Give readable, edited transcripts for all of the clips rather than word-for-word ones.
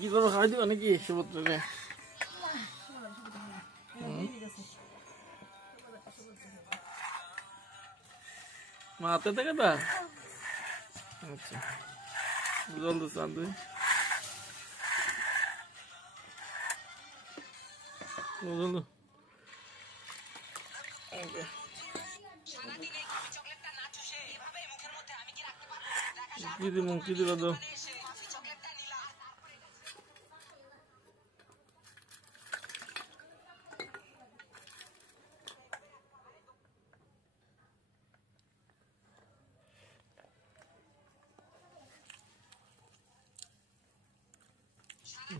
কি করবো, খাওয়াই দিবা নাকি সুভদ্রাকে? মা হাতে থেকে তা আচ্ছা জল তো চান তুই জল তো কি দিব কি দিব তো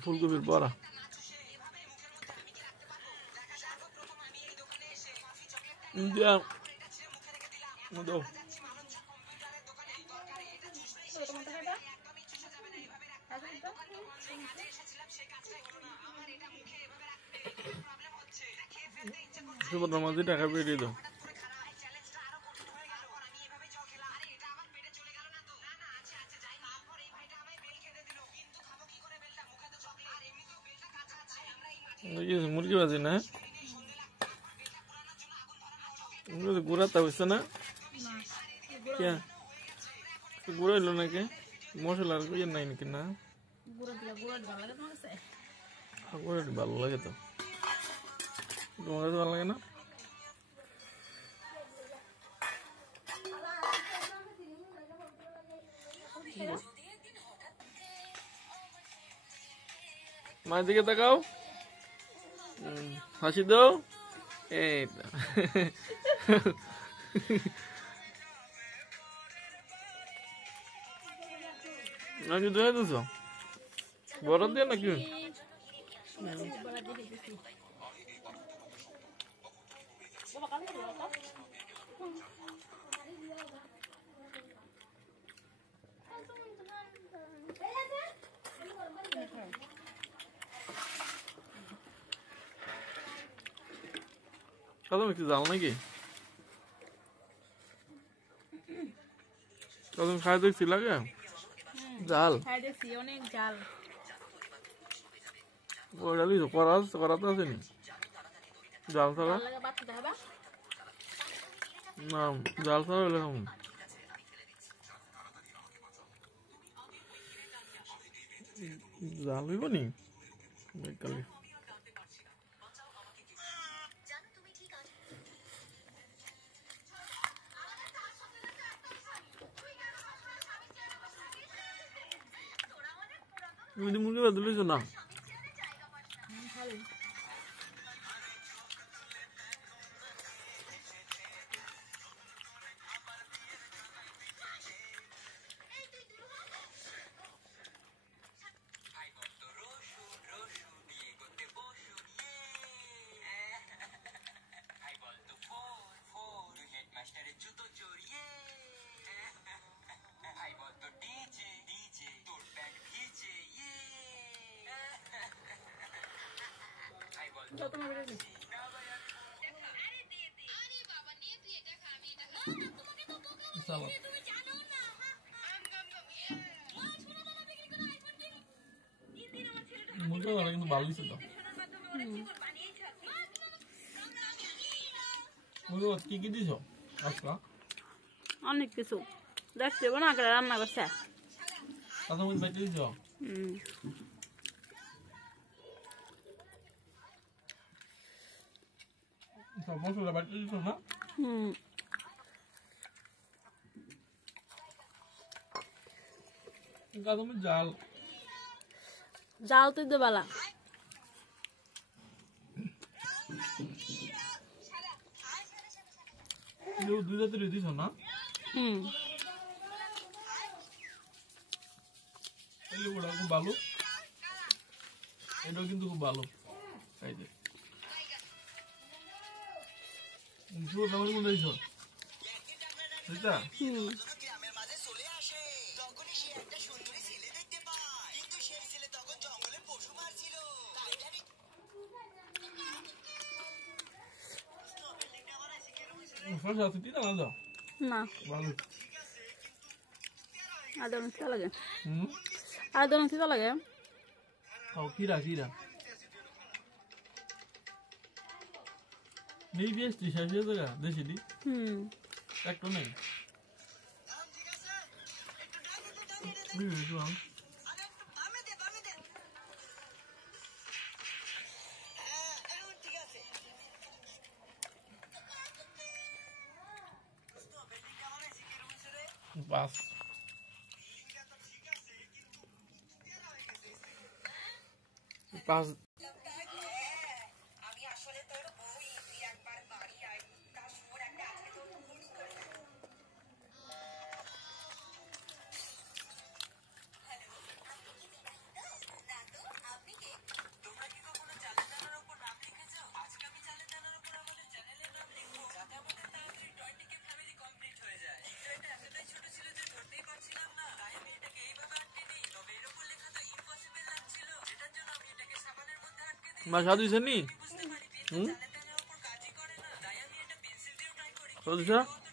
ফুলকপির বড়া দিয়া দাও সুভদ্রা মাঝে টাকা পেয়ে দাও মুরগি বাজি না গুড়াতা হয়েছে না কে গুঁড়ো হইলো নাকি মশলার ইয়ে নাই নাকি না গুঁড়ো ভালো লাগে তো তোমার কাছে ভালো লাগে না মায়ের দিকে তাকাও হাসি দাও এই নাকি ধুয়ে দিছ বরফ দিয়ে নাকি কদম একটু জাল নাকি কদম খাই দেখছি লাগে জাল অনেক জাল ওইডালি করাতে আসেনি জাল ছাড়া না জাল ছাড়া হইলে কেমন জাল হইব নি কালি তুমি মুরগি বাদ দিলেছ না কিন্তু ভালো ছিল কি কি দিছ আজকা অনেক কিছু দেখতে না করে রান্না করছে কথা বল বাইতে দিছ সব মশলা বাইতে দিছ না তুমি জাল জাল তুই দে বালা দুই জাতের দিছ না এগুলো খুব ভালো এটাও কিন্তু খুব ভালো এই যে দিছ বুঝতা না ভালো আদর তিতা লাগে হুম আদর তিতা লাগে খাও খিরা খিরা নেই বেশি শেষ হয়ে জায়গা দেশি দি একটা নেই শুয়াম বাস পাঁচ মা স্বাদ হয়েছে নি হুম স্বাদ হয়েছে